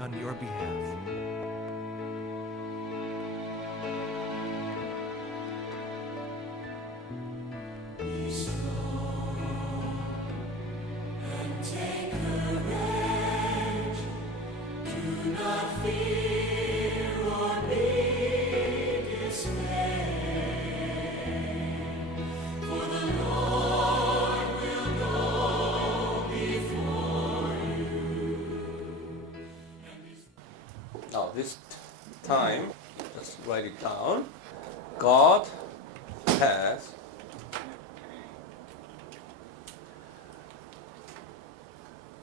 on your behalf. Now this time, just write it down. God has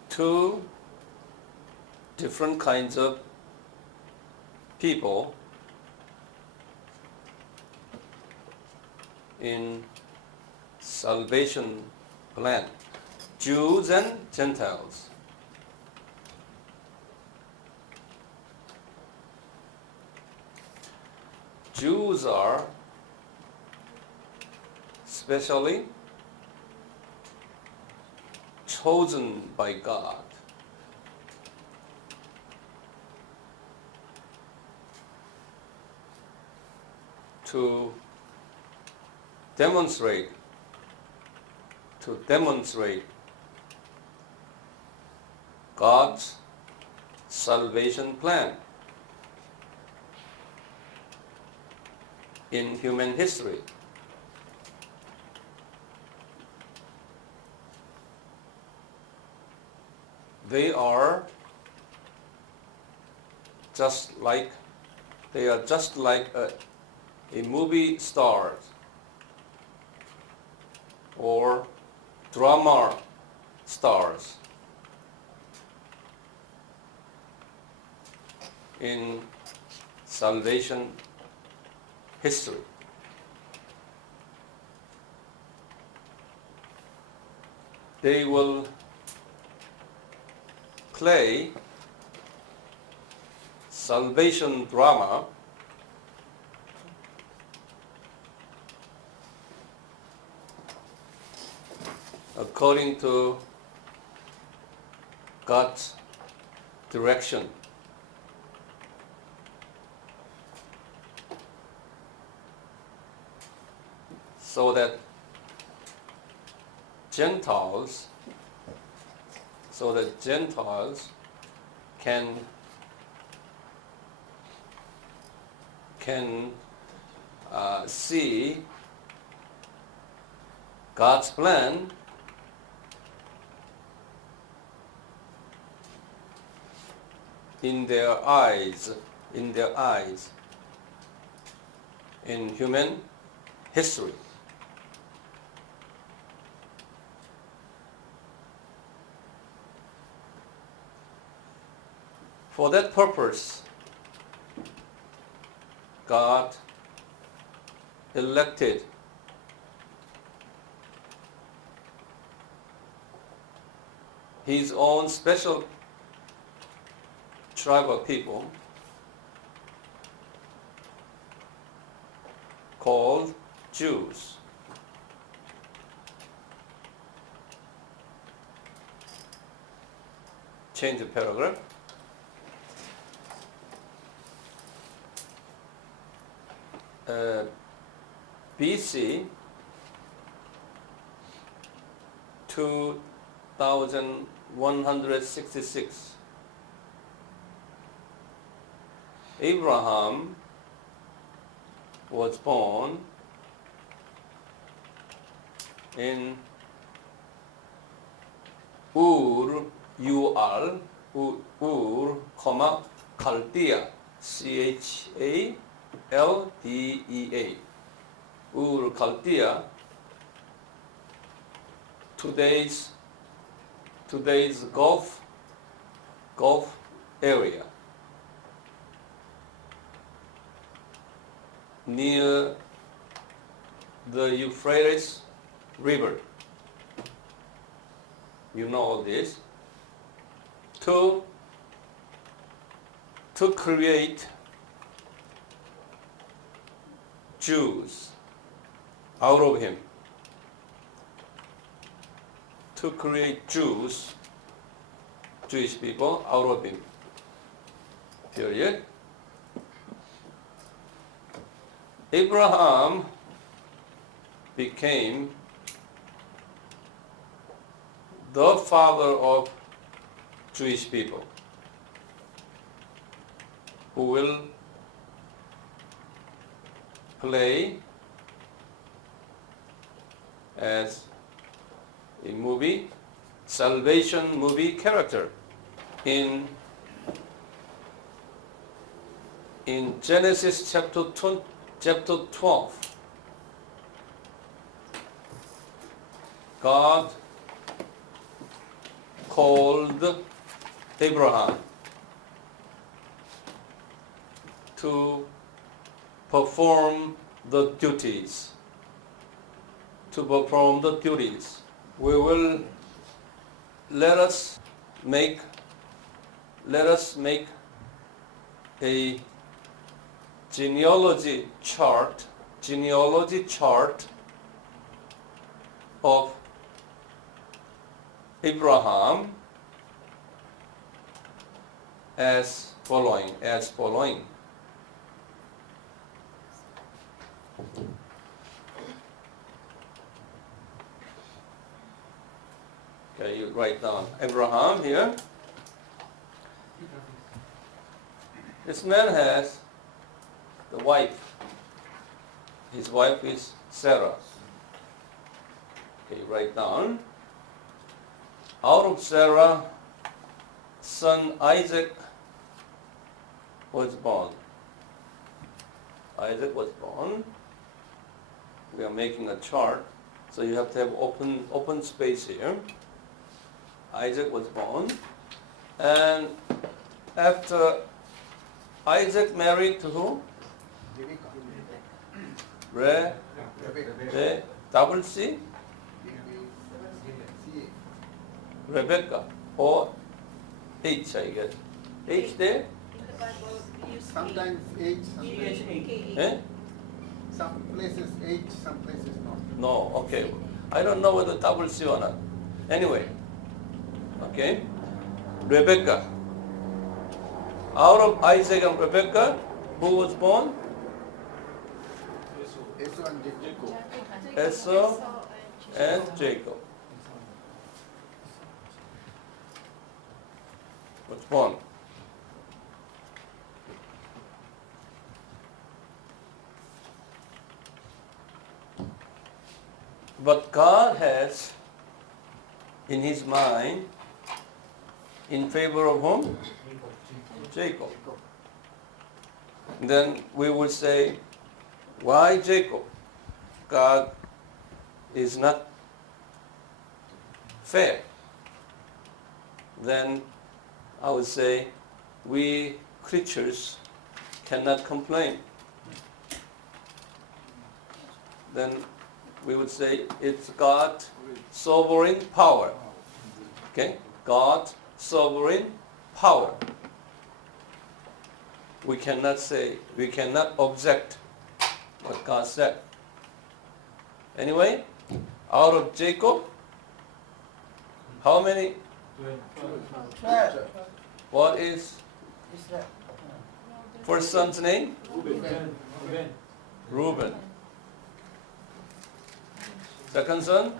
two different kinds of people in salvation plan, Jews and Gentiles. Jews are specially chosen by God to demonstrate God's salvation plan in human history. They are just like a movie stars or drama stars in salvation history. They will play salvation drama according to God's direction. So that Gentiles can see God's plan in their eyes in human history. For that purpose, God elected His own special tribe of people called Jews. Change the paragraph. BC 2166, Abraham was born in Ur, Chaldea, Chaldea, Ur, Chaldea, today's Gulf area, near the Euphrates River. You know all this. To create Jews out of him. To create Jewish people out of him. period. Abraham became the father of Jewish people, who will play as a salvation movie character in Genesis chapter 12. God called Abraham to perform the duties. Let us make a genealogy chart of Abraham as following. Okay, you write down Abraham here. This man has the wife. His wife is Sarah. Okay, write down. Out of Sarah, son Isaac was born. We are making a chart, so you have to have open space here. Isaac was born, and after Isaac married to who? Double C? Rebecca, or H, I guess. H there? Sometimes H, sometimes Eh? some places H, some places not. No, okay. I don't know whether double C or not. Anyway, okay. Rebecca. Out of Isaac and Rebecca, who was born? Esau and Jacob. Esau and Jacob was born. But God has in his mind in favor of whom? Jacob. Then we would say, why Jacob? God is not fair. Then I would say, we creatures cannot complain. Then we would say it's God's sovereign power. Okay? God's sovereign power. We cannot object what God said. Anyway, out of Jacob, how many? 12. What is first son's name? Reuben. Second son?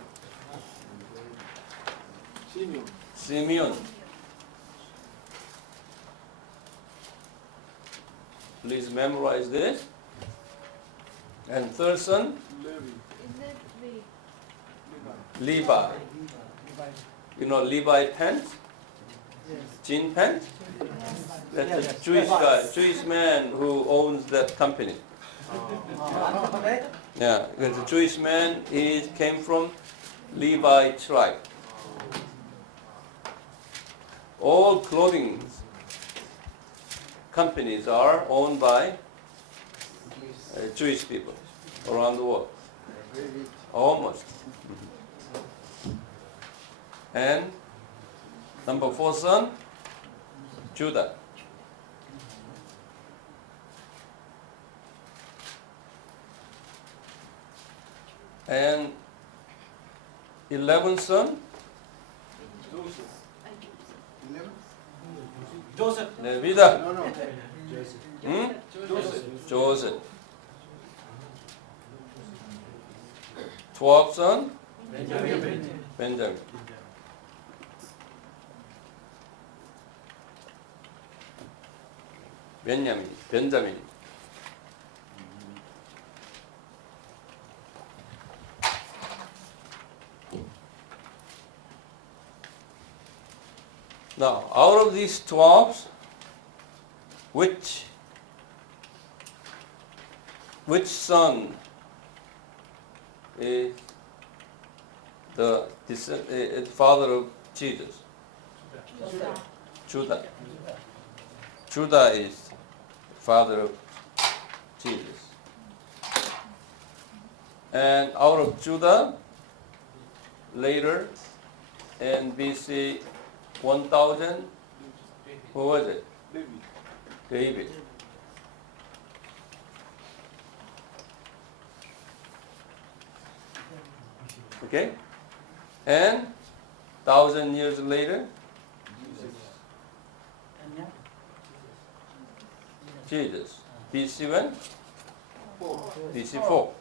Simeon. Please memorize this. And third son? Levi. You know Levi pants? Jean pants? That's a Jewish guy, Jewish man who owns that company. Yeah, because a Jewish man, he came from Levi tribe. All clothing companies are owned by Jewish people around the world. Almost. And number 4 son, Judah. And 11th son, Joseph. Levida. No, no. Hmm? Joseph. 12 son? Benjamin. Benjamin. Now, out of these 12, which son is the father of Jesus? Judah. Judah is father of Jesus. And out of Judah, later in BC 1000, who was it? David. Okay? And 1,000 years later, Jesus. BC when? BC 4.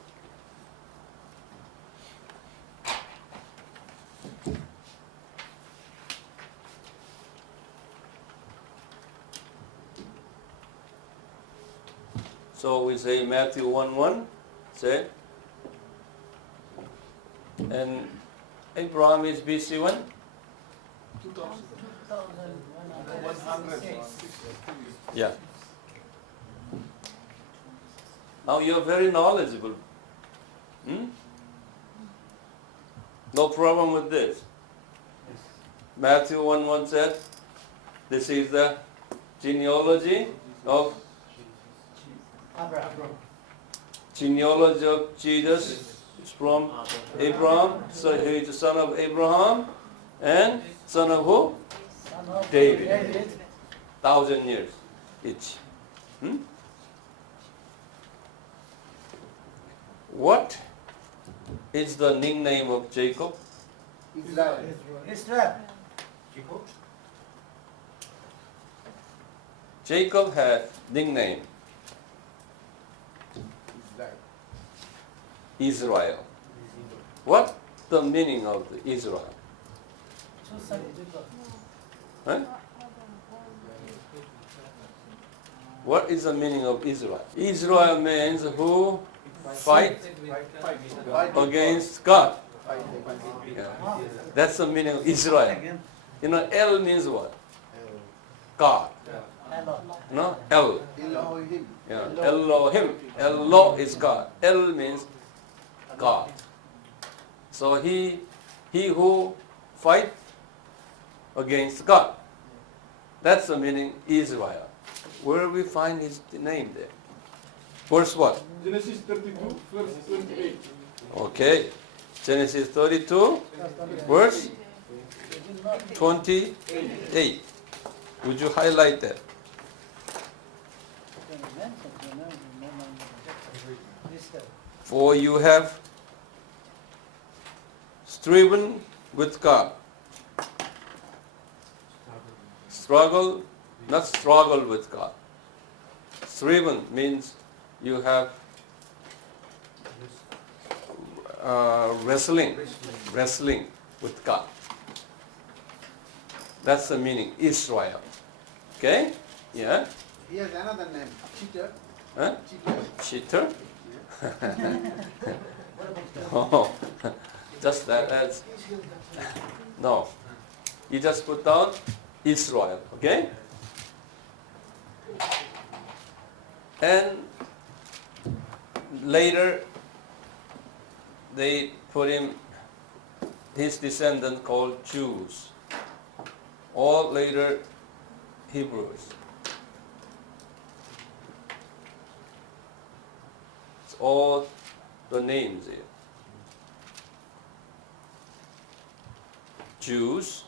So we say Matthew 1:1, say, and Abraham is BC 1? 100. Yeah. Now you're very knowledgeable. No problem with this. Matthew 1:1 said, this is the genealogy of Jesus is from Abraham. So he is the son of Abraham and son of who? David. 1,000 years each. What is the nickname of Jacob? Israel. Jacob had nickname Israel. What the meaning of the Israel? Huh? What is the meaning of Israel? Israel means who fight against God. Yeah. That's the meaning of Israel. You know, El means what? God. No? El. Elohim. Yeah. Elohim. Elo is God. El means God. So he who fight against God. That's the meaning Israel. Where we find his name there? Verse what? Genesis 32, verse 28. Okay. Genesis 32, verse 28. Would you highlight that? For you have striven with God. Struggle, not struggle with God. Striven means you have wrestling with God. That's the meaning, Israel. Okay? Yeah? He has another name, cheater. Huh? Cheater. Cheater? Oh, just that's no. You just put down Israel, okay? And later they put his descendant called Jews, or later Hebrews. It's all the names here. Jews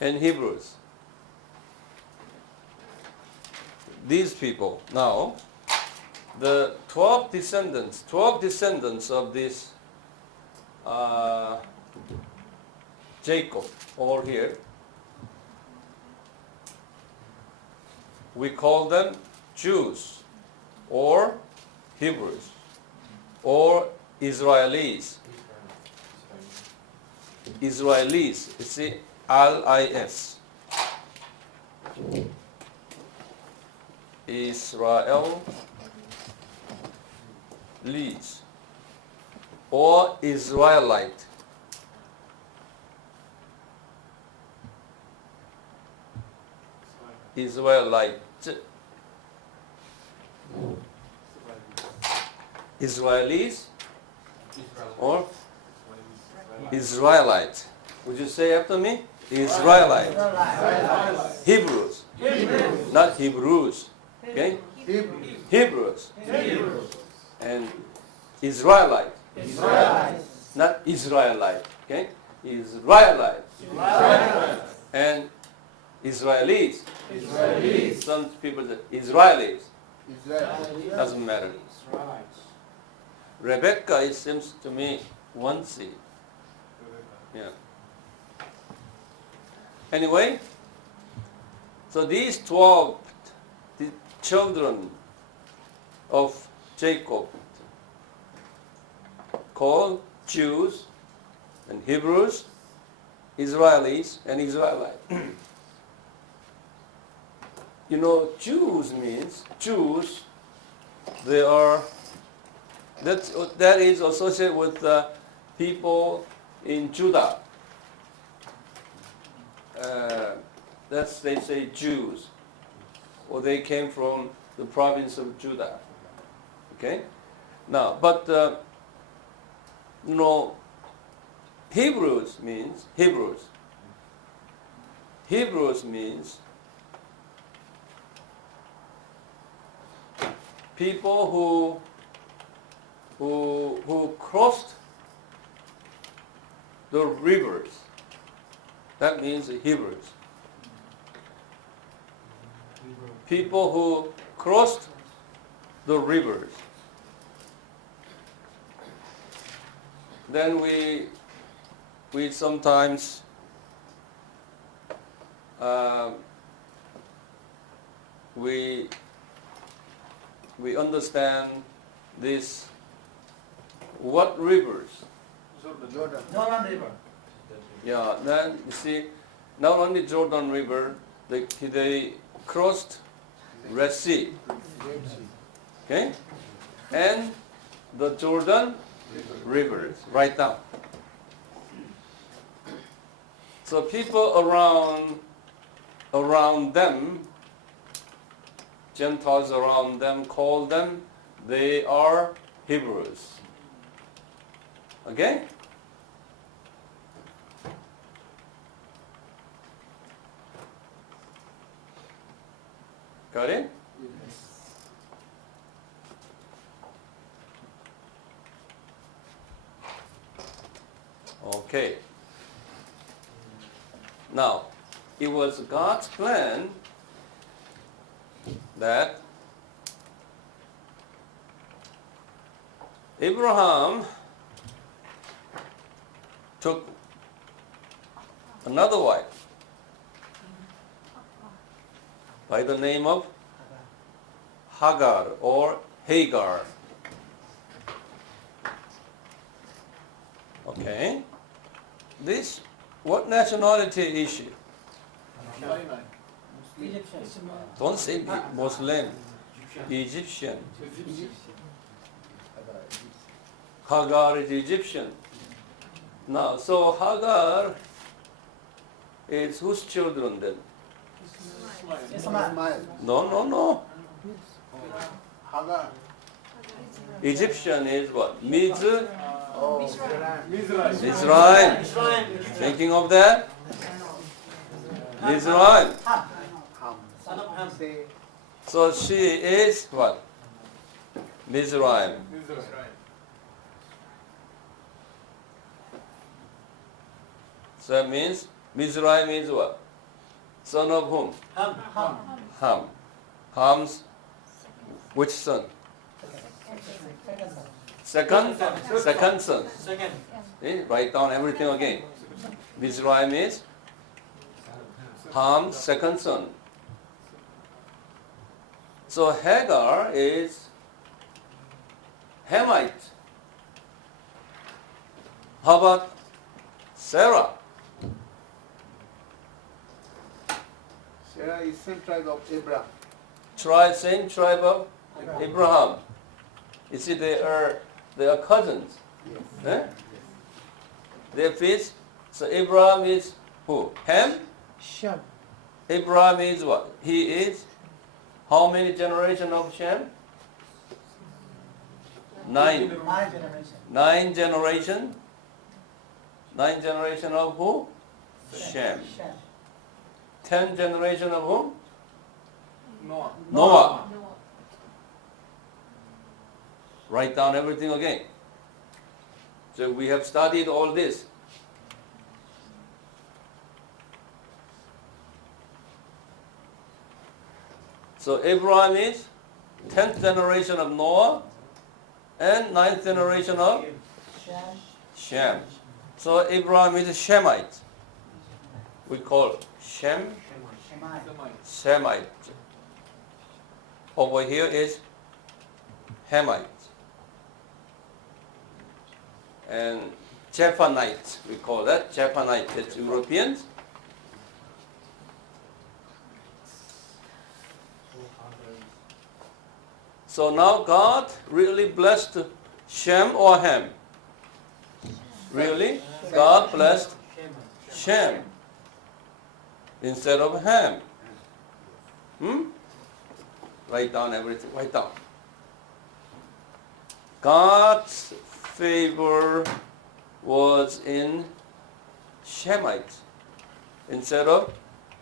and Hebrews. These people, now, the 12 descendants of this Jacob over here, we call them Jews or Hebrews or Israelis. Israelis, you see, L-I-S. Israel leads or Israelite. Israelite. Israelis or Israelite. Would you say after me? Israelite. Hebrews. Not Hebrews. Okay? Hebrews. And Israelite. Not Israelite. Okay? Israelite. And Israelis. Some people say Israelis. Doesn't matter. Rebecca, it seems to me, one C. Yeah. Anyway, so these 12 the children of Jacob called Jews and Hebrews, Israelis and Israelites. You know, Jews means Jews. They are that is associated with people in Judah. That's they say Jews, or they came from the province of Judah. Okay, now, but you know, Hebrews means Hebrews. Hebrews means people who crossed the rivers. That means Hebrews. People who crossed the rivers. Then we sometimes we understand this. What rivers? Jordan River. Yeah, then you see, not only Jordan River, they crossed Red Sea, okay, and the Jordan River, right now. So people around them, Gentiles around them, call them, they are Hebrews. Okay? Got it? Okay. Now, it was God's plan that Abraham took another wife by the name of Hagar or Hagar. Okay. This, what nationality is she? Don't say Muslim. Egyptian. Hagar is Egyptian. Now, so Hagar is whose children then? Ismail. No. Hagar. Egyptian is what? Mizraim. Mizraim. Thinking of that? Mizraim. Ham. Say So she is what? Mizraim. So that means Mizraim is what? Son of whom? Ham. Ham's which son? Second son. Second. Write down everything again. Mizraim is Ham's second son. So Hagar is Hamite. How about Sarah? Sarah is same tribe of Abraham. Same tribe of Abraham. You see, they are cousins. Eh? They fit. So Abraham is who? Ham? Shem. Abraham is what? He is how many generations of Shem? 9. 9 generation. 9 generation. 9 generation of who? Shem. 10 generation of whom? Noah. Noah. Write down everything again. So we have studied all this. So Abraham is 10th generation of Noah and 9th generation of Shem. So Abraham is a Shemite. We call Shem Semite. Over here is Hamite. And Japhanite, we call that. Japhanite, that's Europeans. So now God really blessed Shem or Ham? Really? God blessed Shem instead of Ham. Write down everything. Write down. God's favor was in Shemite instead of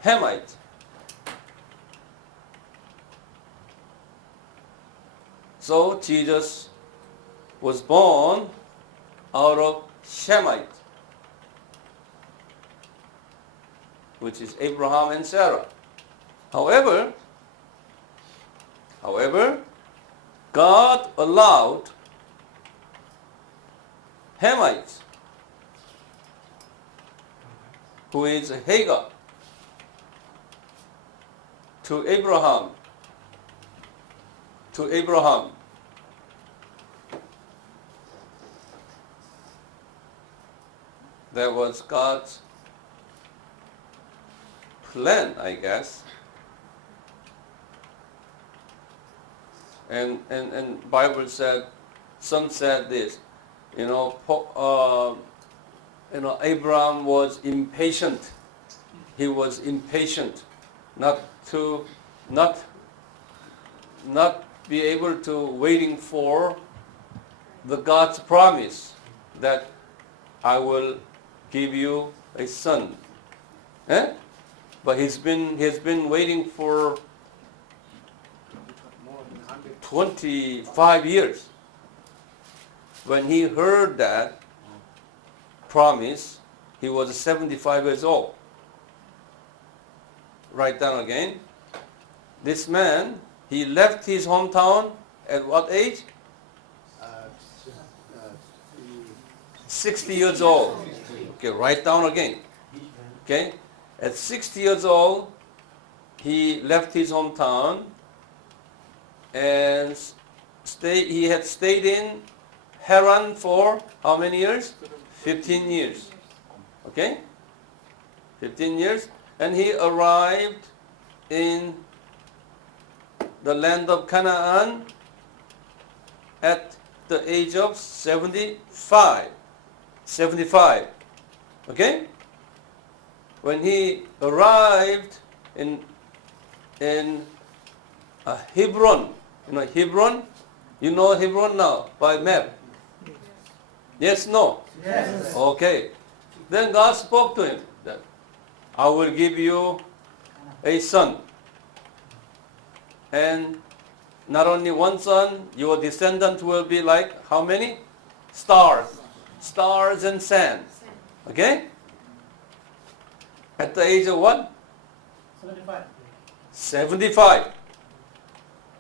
Hamite. So Jesus was born out of Shemite, which is Abraham and Sarah. However, God allowed Hamites, who is Hagar, to Abraham. That was God's plan, I guess. And Bible said, some said this, Abraham was impatient. He was impatient, not be able to waiting for the God's promise that I will give you a son. But he's been waiting for 25 years. When he heard that promise, he was 75 years old. Write down again. This man, he left his hometown at what age? 60 years old. Okay, write down again. Okay, at 60 years old, he left his hometown and he had stayed in Haran for how many years? 15 years. Okay? 15 years. And he arrived in the land of Canaan at the age of 75. Okay? When he arrived in Hebron, Hebron? You know Hebron now by map? Yes, no? Yes. Okay. Then God spoke to him that I will give you a son. And not only one son, your descendant will be like how many? Stars. Stars and sand. Okay? At the age of what? 75. 75.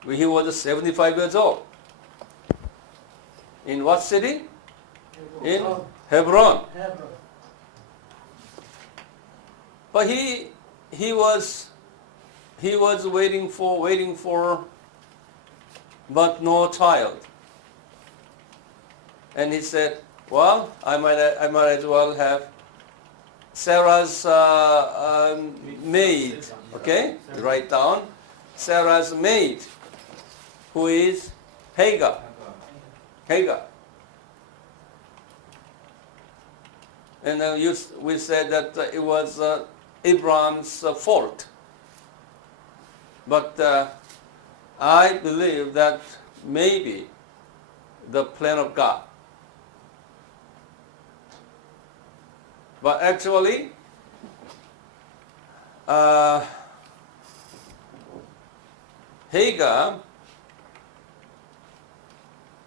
He was 75 years old. In what city? In Hebron. But he was waiting for, but no child. And he said, well, I might as well have Sarah's maid. Okay, write down Sarah's maid, who is Hagar. Hagar. And we said that it was Abraham's fault. But I believe that maybe the plan of God. But actually,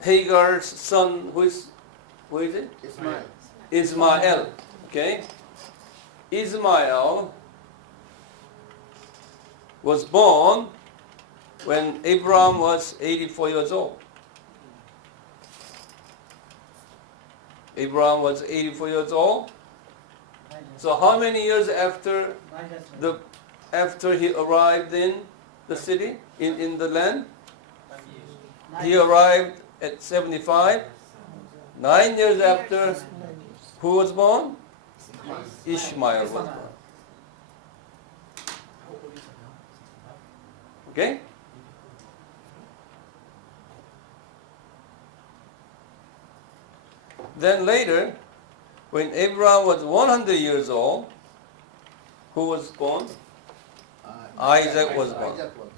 Hagar's son, who is it? Ismail. Ismael. Okay? Ismael was born when Abraham was 84 years old. Abraham was 84 years old. So how many years after he arrived in the city, in the land? He arrived at 75. 9 years after, who was born? Ishmael was born. Okay? Then later, when Abraham was 100 years old, who was born? Isaac was born. Isaac was.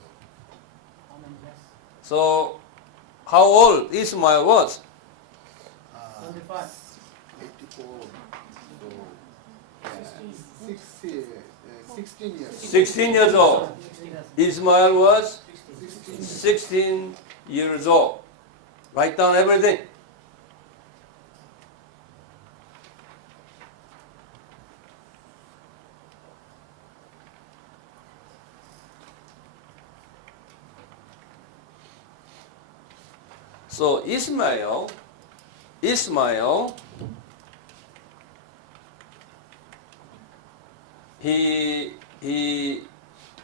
So, how old Ishmael was? 25. 84. So, 16 years. 16 years old. Ishmael was 16 years old. Write down everything. So Ishmael, he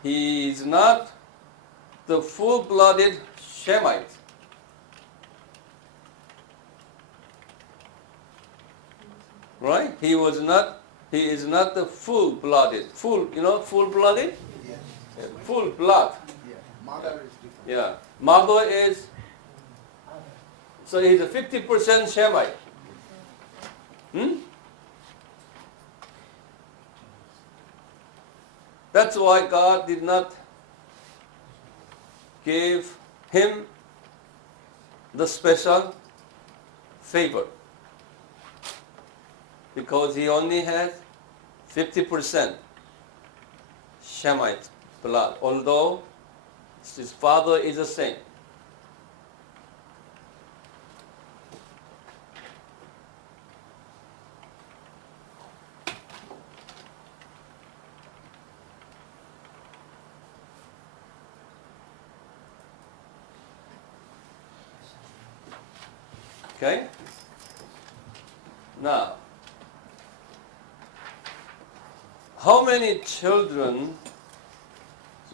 is not the full-blooded Shemite. Right? He is not the full-blooded. Full-blooded? Yeah. Full blood. Yeah. Mother is different. Yeah. Mother is, so he's a 50% Shemite. That's why God did not give him the special favor. Because he only has 50% Shemite blood, although his father is a saint. Okay? Now, how many children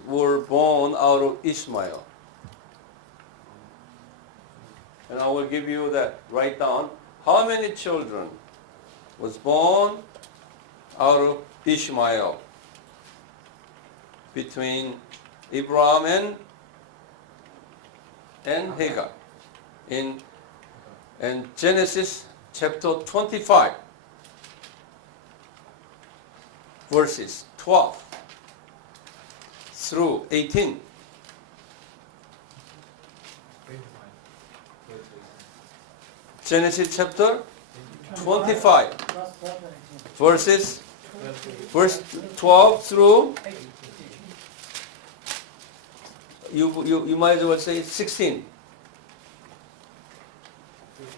were born out of Ishmael? And I will give you that. Write down. How many children was born out of Ishmael between Abraham and Hagar? In Genesis chapter 25, verses 12 through 18. Genesis chapter 25, verse 12 through, you might as well say 16.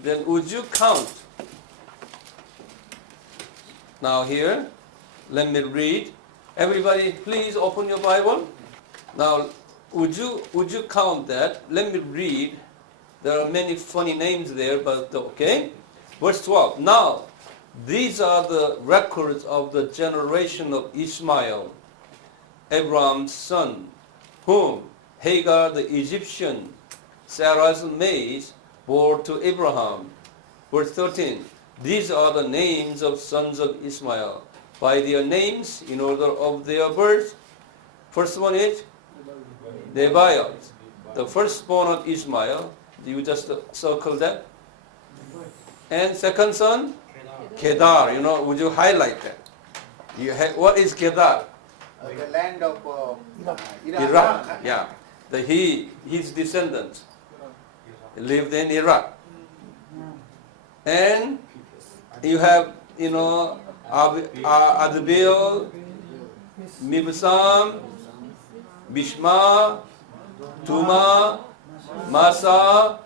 Then would you count? Now here, let me read. Everybody, please open your Bible. Now, would you count that? Let me read. There are many funny names there, but okay. Verse 12. Now, These are the records of the generation of Ishmael, Abraham's son, whom Hagar the Egyptian, Sarah's maid, bore to Abraham. Verse 13. These are the names of sons of Ishmael, by their names in order of their birth. First one is Nebaioth, the firstborn of Ishmael. You just circle that. And second son, Kedar. You know, would you highlight that? What is Kedar? The land of Iraq. Yeah. His descendants lived in Iraq. And you have, Adbil, Mibsam, Bishma, Tuma, Masa,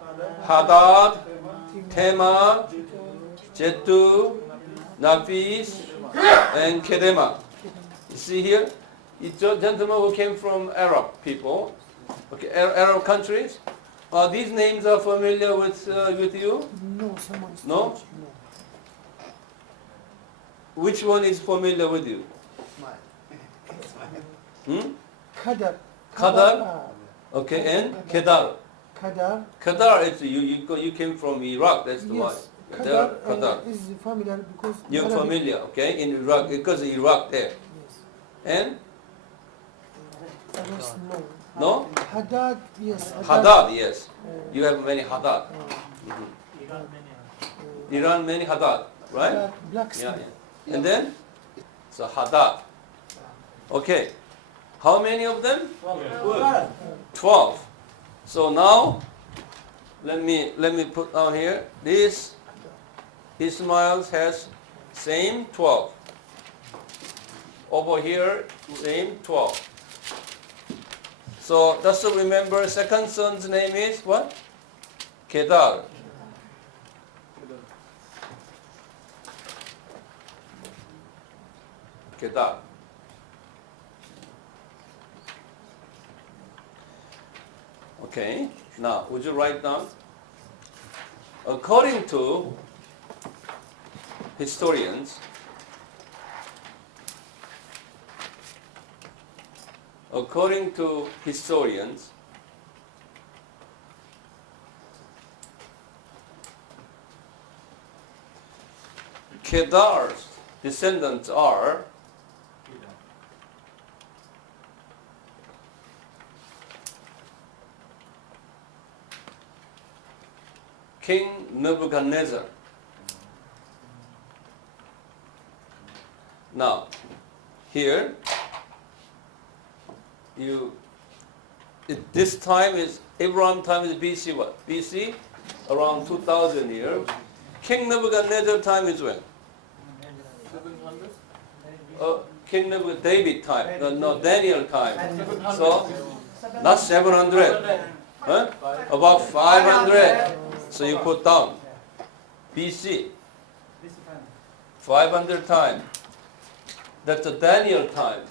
Hadad, Tema, Jetu, Nafis, and Kedema. You see here? It's a gentleman who came from Arab people, okay, Arab countries. These names are familiar with you? No, someone. No? Which one is familiar with you? Qadar. Qadar? Okay, and Kedar. Qadar. Qadar is you came from Iraq. That's the one. Yes. There, Qadar Qadar. is familiar because You're Arabic. familiar, okay? In Iraq, because Iraq there. Yes. And Others, no. no? Haddad, yes. Hadad, yes. Uh, You have many Hadad. Iran many Hadad, right? Blacksmith. Yeah. And then, so Hadad. Okay. How many of them? 12. So now, let me put down here. This Ishmael has same 12. Over here, same 12. So just to remember, second son's name is what? Kedar. Kedar. Okay, now would you write down? According to historians, Kedar's descendants are King Nebuchadnezzar. Now, here, this time is, Abraham time is BC what? BC, around 2000 years. King Nebuchadnezzar time is when? 700? King Nebuchadnezzar, David time, no, Daniel time. So, not 700, huh? About 500. So you put down BC, 500 time. That's the Daniel time.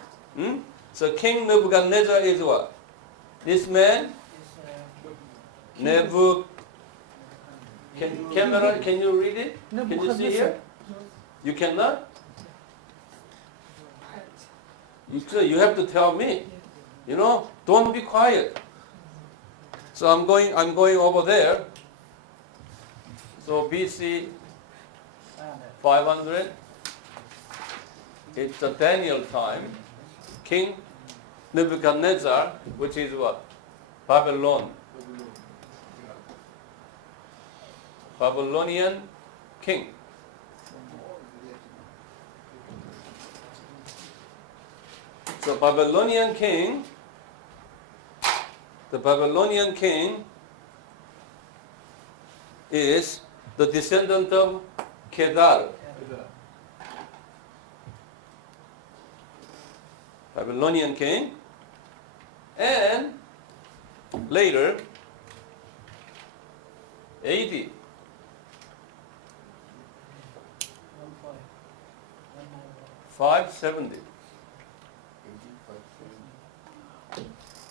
So King Nebuchadnezzar is what? This man, Camera, can you read it? Can you see here? You cannot? You have to tell me. Don't be quiet. So I'm going over there. So BC 500. It's the Daniel time. King Nebuchadnezzar, which is what? Babylon. Babylonian king. So the Babylonian king is the descendant of Kedar. Babylonian king. And later, AD, 570.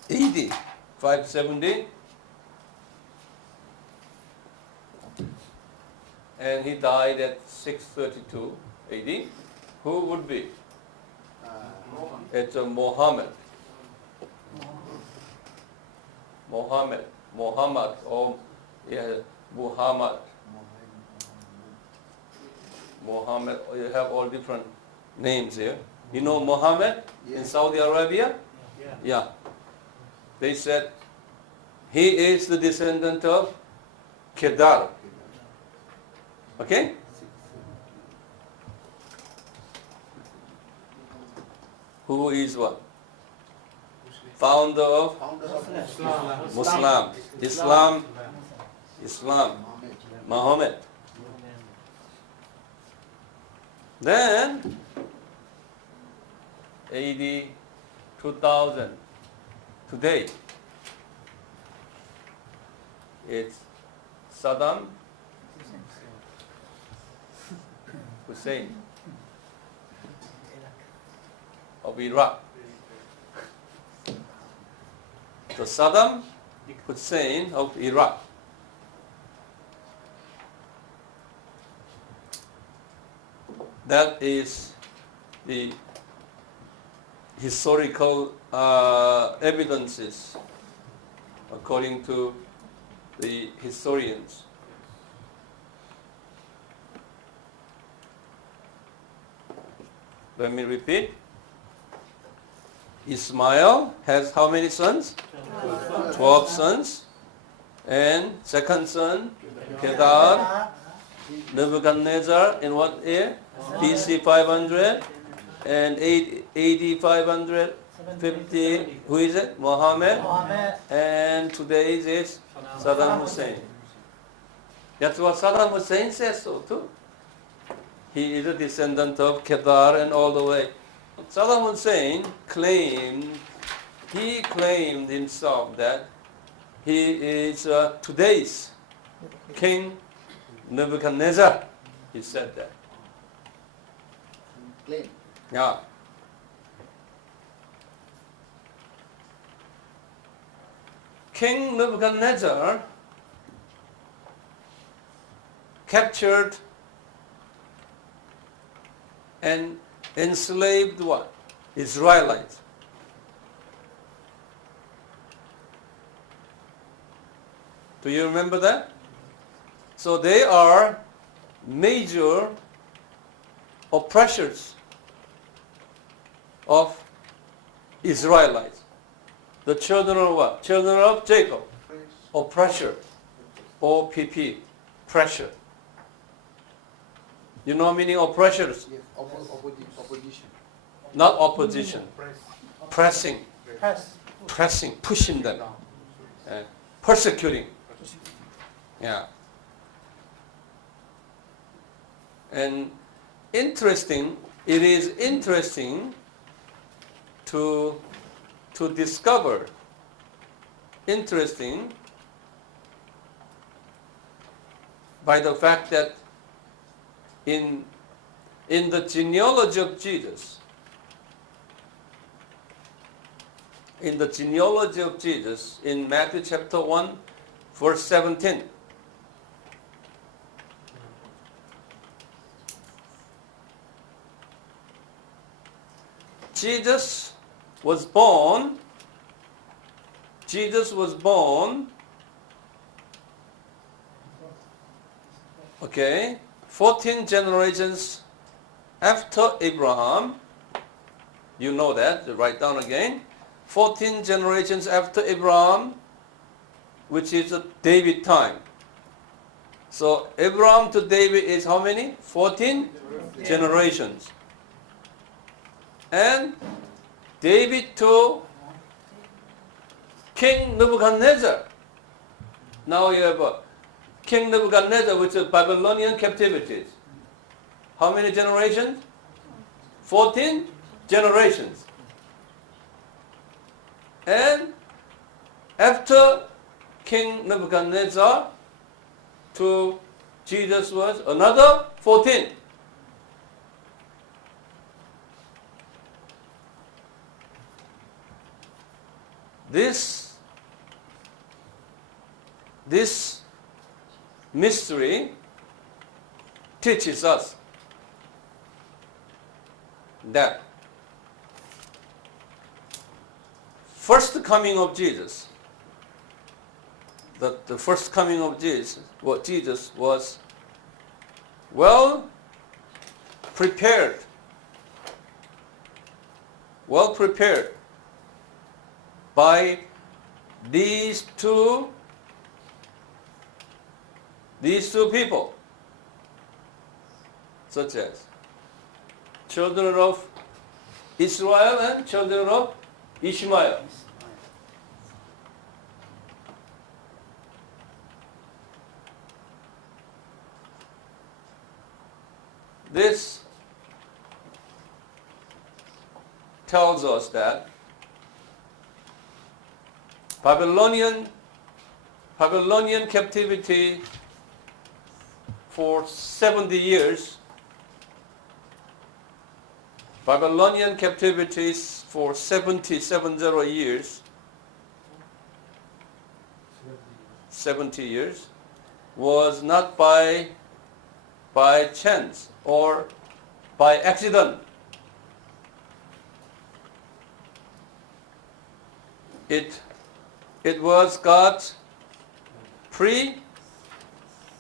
AD 570. and he died at 632 AD. Who would be? It's Muhammad. Muhammad, or Muhammad. Muhammad, you have all different names here. You know Muhammad in Saudi Arabia? Yeah. They said he is the descendant of Kedar. Okay? Who is what? Founder of Islam. Muhammad. Then AD 2000 today it's Saddam Hussein of Iraq. So Saddam Hussein of Iraq. That is the historical evidences according to the historians. Let me repeat. Ismail has how many sons? 12 sons. And second son, Kedar, Nebuchadnezzar in what year? BC 500 and AD 550. Who is it? Muhammad. And today is Saddam Hussein. That's what Saddam Hussein says so too. He is a descendant of Kedar and all the way. Saddam Hussein claimed himself that he is today's King Nebuchadnezzar. He said that. Claim. Yeah. King Nebuchadnezzar captured and enslaved what? Israelites. Do you remember that? So they are major oppressors of Israelites. The children of what? Children of Jacob. Oppressor. OPP. Pressure. You know meaning oppressors? Yes, opposition. Not opposition. Pressing. Press. Pressing. Pushing them. Persecuting. Yeah. And it is interesting to discover, by the fact that in the genealogy of Jesus, in Matthew chapter 1, verse 17, Jesus was born 14 generations after Abraham. You know that, write down again. 14 generations after Abraham, which is David time. So Abraham to David is how many? 14 generations. And David to King Nebuchadnezzar. Now you have King Nebuchadnezzar, which is Babylonian captivities. How many generations? 14 generations. And after King Nebuchadnezzar to Jesus was another 14. This mystery teaches us that first coming of Jesus, that the first coming of Jesus was well prepared by these two people, such as children of Israel and children of Ishmael. This tells us that Babylonian captivity for 70 years, Babylonian captivities for 70 years, 70 years, was not by chance or by accident. It was God's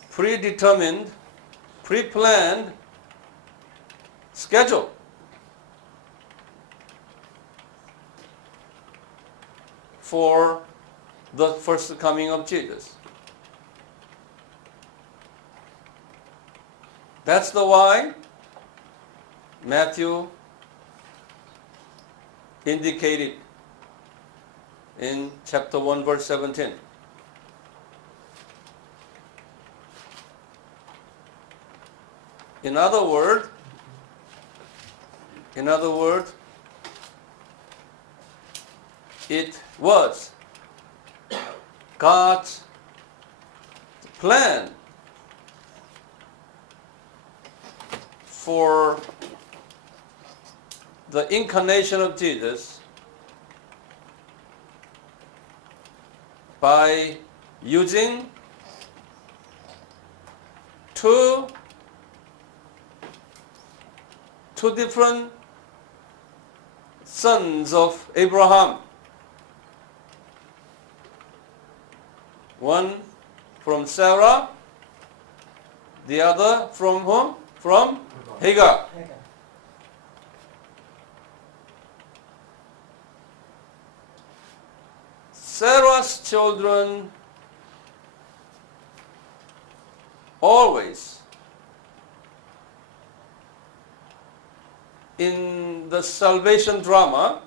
predetermined, pre-planned schedule. For the first coming of Jesus. That's the why Matthew indicated in chapter 1 verse 17. In other words, it was God's plan for the incarnation of Jesus by using two different sons of Abraham. One from Sarah, the other from whom? From Hagar. Sarah's children always in the salvation drama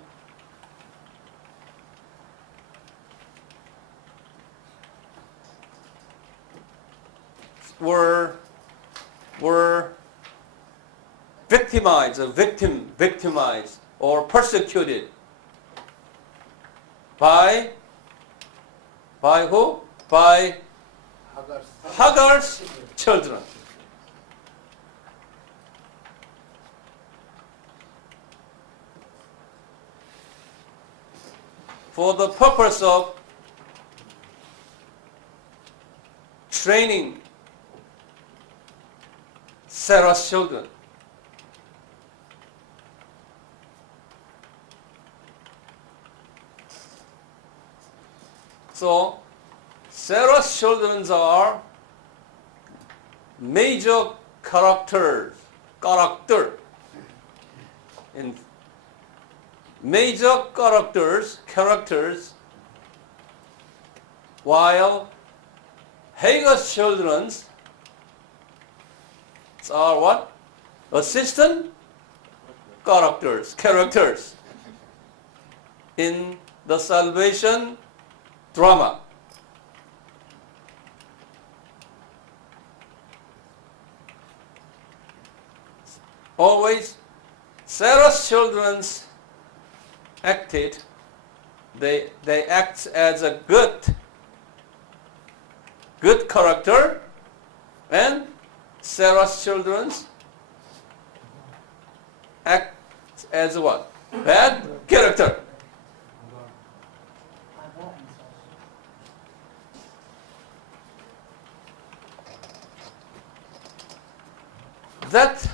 were victimized or persecuted by who? By Hagar's children. For the purpose of training Sarah's children. So, Sarah's children are major characters, in major characters, while Hagar's children are what? Assistant characters in the salvation drama. Always Sarah's children they act as a good character, and Sarah's children act as what? Bad character. that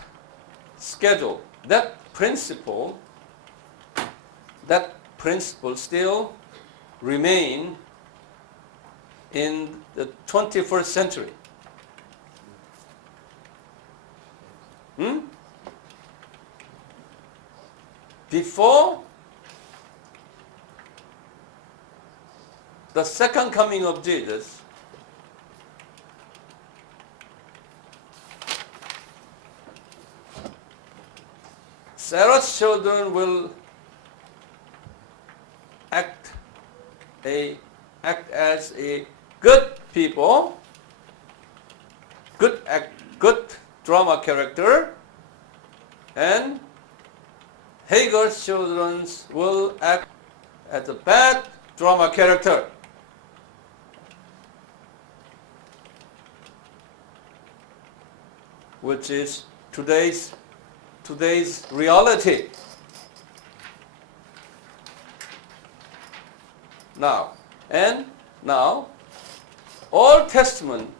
schedule, that principle still remain in the 21st century. Before the second coming of Jesus, Sarah's children will act as a good people, good drama character, and Hagar's children will act as a bad drama character. Which is today's reality. Now, Old Testament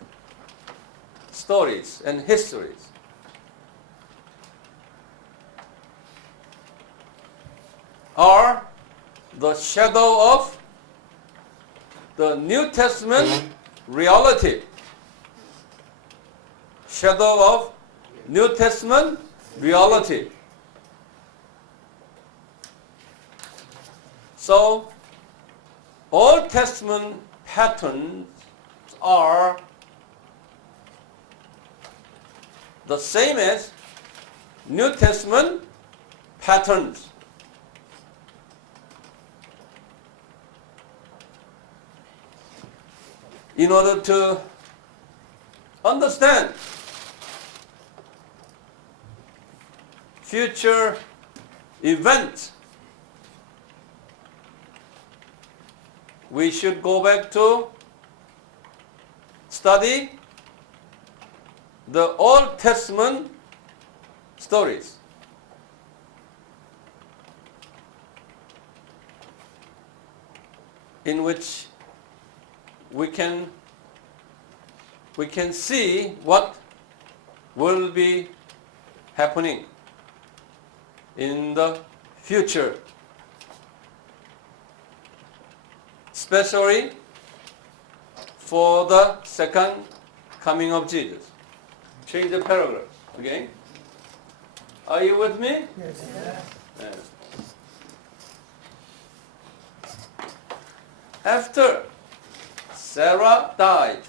stories and histories are the shadow of the New Testament reality. Shadow of New Testament reality. So, Old Testament patterns are the same as New Testament patterns. In order to understand future events, we should go back to study the Old Testament stories. In which we can see what will be happening in the future, especially for the second coming of Jesus. Change the paragraph again. Are you with me? Yes. Yes. After Sarah died,